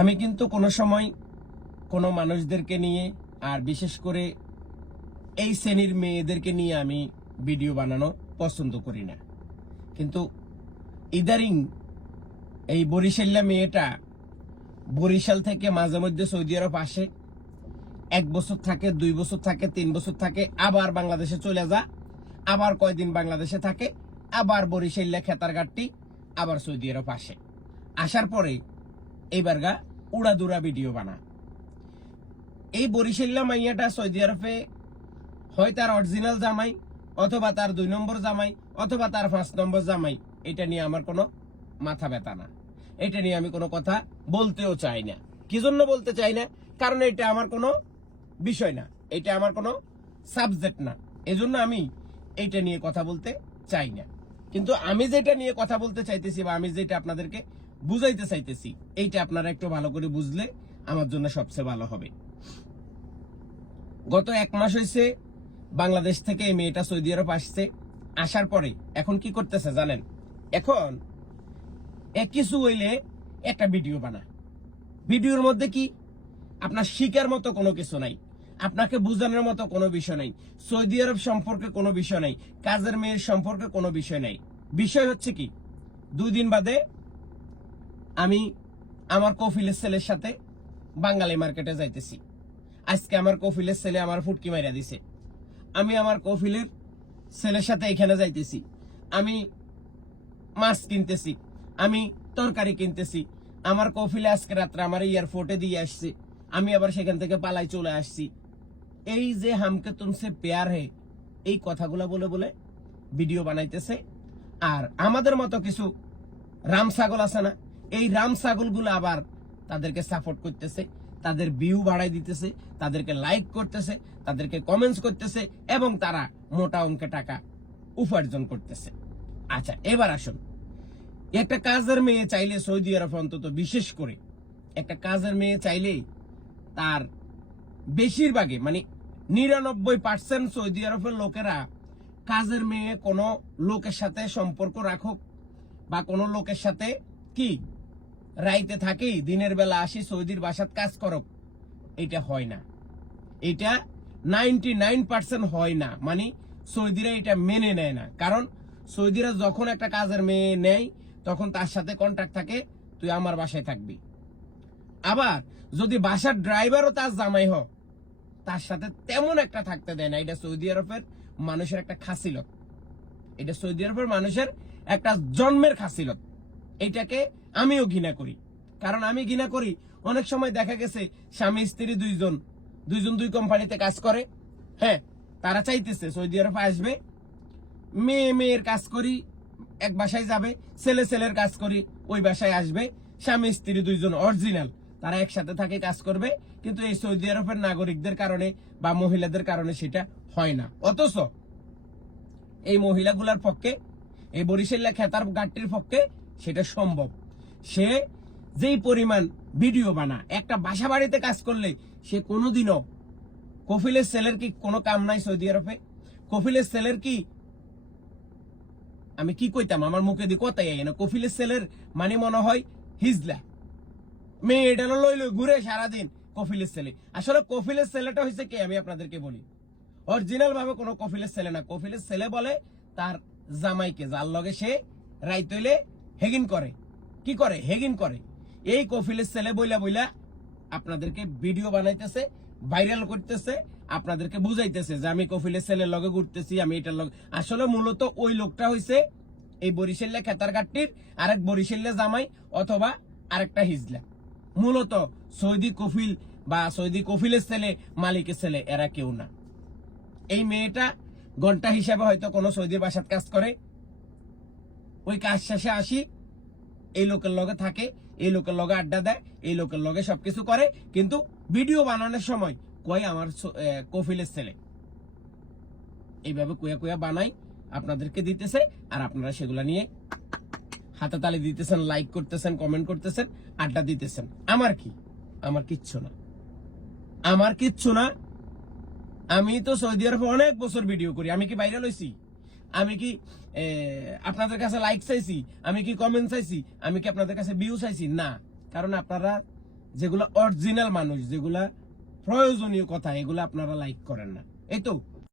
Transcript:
আমি কিন্তু কোনো সময় কোনো মানুষদেরকে নিয়ে আর বিশেষ করে এই শ্রেণীর মেয়েদেরকে নিয়ে আমি ভিডিও বানানো পছন্দ করি না। কিন্তু ইদারিং এই বরিশাল্লা মেয়েটা বরিশাল থেকে মাঝে মধ্যে সৌদি আরব আসে, 1 বছর থাকে, 2 বছর থাকে, 3 বছর থাকে, আবার বাংলাদেশে চলে যা, আবার কয়দিন বাংলাদেশে থাকে, আবার বরিশাল্লা খেতারঘাটটি আবার সৌদি আরব আসে। আসার পরে এইবার গা উড়াদুরা ভিডিও বানা। এই বরিশাল্লা মাইয়াটা সৌদি আরবে হয় তার অরিজিনাল জামাই, অথবা তার 2 নম্বর জামাই, অথবা তার 5 নম্বর জামাই। এটা নিয়ে আমার কোনো মাথা ব্যথা না, এটা নিয়ে আমি কোনো কথা বলতেও চাই না। কি জন্য বলতে চাই না? কারণ এটা আমার কোনো বিষয় না, এটা আমার কোনো সাবজেক্ট না, এজন্য আমি এইটা নিয়ে কথা বলতে চাই না। কিন্তু আমি যেটা নিয়ে কথা বলতে চাইতেছি বা আমি যেটা আপনাদেরকে বুঝাইতে চাইতেছি, এইটা আপনারা একটু ভালো করে বুঝলে আমার জন্য সবচেয়ে ভালো হবে। গত 1 মাস হয়েছে বাংলাদেশ থেকে এই মেয়েটা সৌদি আরব আসছে। আসার পরে এখন কি করতেছে জানেন? এখন কিছু হইলে একটা ভিডিও বানায়। ভিডিওর মধ্যে কি আপনার শিকার মতো কোনো কিছু নাই, আপনাকে বোঝানোর মতো কোনো বিষয় নাই, সৌদি আরব সম্পর্কে কোনো বিষয় নাই, কাজের মেয়ের সম্পর্কে কোনো বিষয় নাই। বিষয় হচ্ছে কি, 2 দিন বাদে আমি আমার কফিলের ছেলের সাথে বাঙালি মার্কেটে যাইতেছি। আজকে আমার কফিলের ছেলে আমার ফুটকি মাইরা দিছে। আমি আমার কফিলের ছেলের সাথে এখানে যাইতেছি, আমি মাছ কিনতেছি, আমি তরকারি কিনতেছি। আমার কফিলে আজকে রাত্রে আমার এয়ারপোর্টে দিয়ে আসছে, আমি আবার সেখান থেকে পালাই চলে আসছি। এই যে হামকে তুমসে প্যার হে, এই কথাগুলো বলে বলে ভিডিও বানাইতেছে। আর আমাদের মতো কিছু রাম ছাগল আছে না, এই রাম ছাগলগুলো আবার তাদেরকে সাপোর্ট করতেছে, তাদের ভিউ বাড়াই দিতেছে, তাদেরকে লাইক করতেছে, তাদেরকে কমেন্টস করতেছে, এবং তারা মোটা অঙ্কে টাকা উপার্জন করতেছে। আচ্ছা, এবার আসুন, একটা কাজের মেয়ে চাইলে সৌদি আরব, অন্তত বিশেষ করে একটা কাজের মেয়ে চাইলে তার বেশিরভাগে মানে 99% সৌদি আরবের লোকেরা কাজের মেয়ে কোনো লোকের সাথে সম্পর্ক রাখুক বা কোনো লোকের সাথে কি রাইতে থাকি, দিনের বেলা আসি সৌদির বাসাত কাজ করুক, এটা হয় না। এটা 99% হয় না, মানে সৌদিরা এটা মেনে নেয় না। কারণ সৌদিরা যখন একটা কাজের মেয়ে নেয় তখন তার সাথে কন্ট্রাক্ট থাকে, তুই আমার বাসায় থাকবি। আবার যদি বাসার ড্রাইভারও তার জামাই হোক, তার সাথে তেমন একটা থাকতে দেয় না। এটা সৌদি আরবের মানুষের একটা খাসিলত, এটা সৌদি আরবের মানুষের একটা জন্মের খাসিলত। এইটাকে আমিও ঘৃণা করি। কারণ আমি ঘৃণা করি, অনেক সময় দেখা গেছে স্বামী স্ত্রী দুইজন 2 কোম্পানিতে কাজ করে। হ্যাঁ, তারা চাইতেছে সৌদি আরবে আসবে, মেয়ের কাজ করি এক বাসায় যাবে, ছেলের কাজ করি ওই বাসায় আসবে, স্বামী স্ত্রী 2জন অরিজিনাল তারা একসাথে থাকে কাজ করবে। কিন্তু এই সৌদি আরবের নাগরিকদের কারণে বা মহিলাদের কারণে সেটা হয় না। অথচ এই মহিলাগুলার পক্ষে, এই বরিশাল্লা খেতার ঘাটটির পক্ষে সেটা সম্ভব। সে যেই পরিমাণ ভিডিও বানা, একটা বাসা বাড়িতে কাজ করলে সে কোনোদিনও, কফিলের ছেলের কি কোনো কাম নাই সৌদি আরবে? কফিলের ছেলের কি, আমি কি কইতাম, আমার মুখে দিয়ে কথাই আই না। কফিলের ছেলের মানে মনে হয় হিজলা, মেয়ে এটা লই ঘুরে সারাদিন কফিলের ছেলে। আসলে কফিলের ছেলেটা হয়েছে কে আমি আপনাদেরকে বলি, অরিজিনাল ভাবে কোনো কফিলের ছেলে না। কফিলের ছেলে বলে তার জামাইকে, যার লগে সে রাইত হইলে হেগিন করে, কি করে, হেগিন করে। এই কফিলের ছেলে বইলা বইলা আপনাদেরকে ভিডিও বানাইতেছে, ভাইরাল করতেছে, আপনাদেরকে বুঝাইতেছে যে আমি কফিলের ছেলের লগে ঘুরতেছি, আমি এটার লগে। আসলে মূলত ওই লোকটা হইছে এই বরিশাল্লা খেতারঘাটটির আরেক বরিশাল্লা জামাই, অথবা আরেকটা হিজলা। মূলত সৌদি কফিল বা সৌদি কফিলের ছেলে, মালিকের ছেলে, এরা কেউ না। এই মেয়েটা ঘন্টা হিসাবে হয়তো কোনো সৌদির বাসাত কাজ করে, ওই কাজ শেষে আসি, এই লোকের লগে থাকে, এই লোকের লগে আড্ডা দেয়, এই লোকের লগে সবকিছু করে, কিন্তু ভিডিও বানানোর সময় কয় আমার কফিলের ছেলে। এইভাবে কুয়া কুয়া বানাই আপনাদেরকে দিতেছে, আর আপনারা সেগুলা নিয়ে হাতে তালি দিতেছেন, লাইক করতেছেন, কমেন্ট করতেছেন, আড্ডা দিতেছেন। আমার কি? আমার কিচ্ছু না, আমার কিচ্ছু না। আমি তো সৌদি আরবে অনেক বছর ভিডিও করি। আমি কি ভাইরাল হইছি? আমি কি আপনাদের কাছে লাইক চাইছি? আমি কি কমেন্ট চাইছি? আমি কি আপনাদের কাছে ভিউ চাইছি? না। কারণ আপনারা যেগুলা অরিজিনাল মানুষ, যেগুলা প্রয়োজনীয় কথা, এগুলা আপনারা লাইক করেন না। এই তো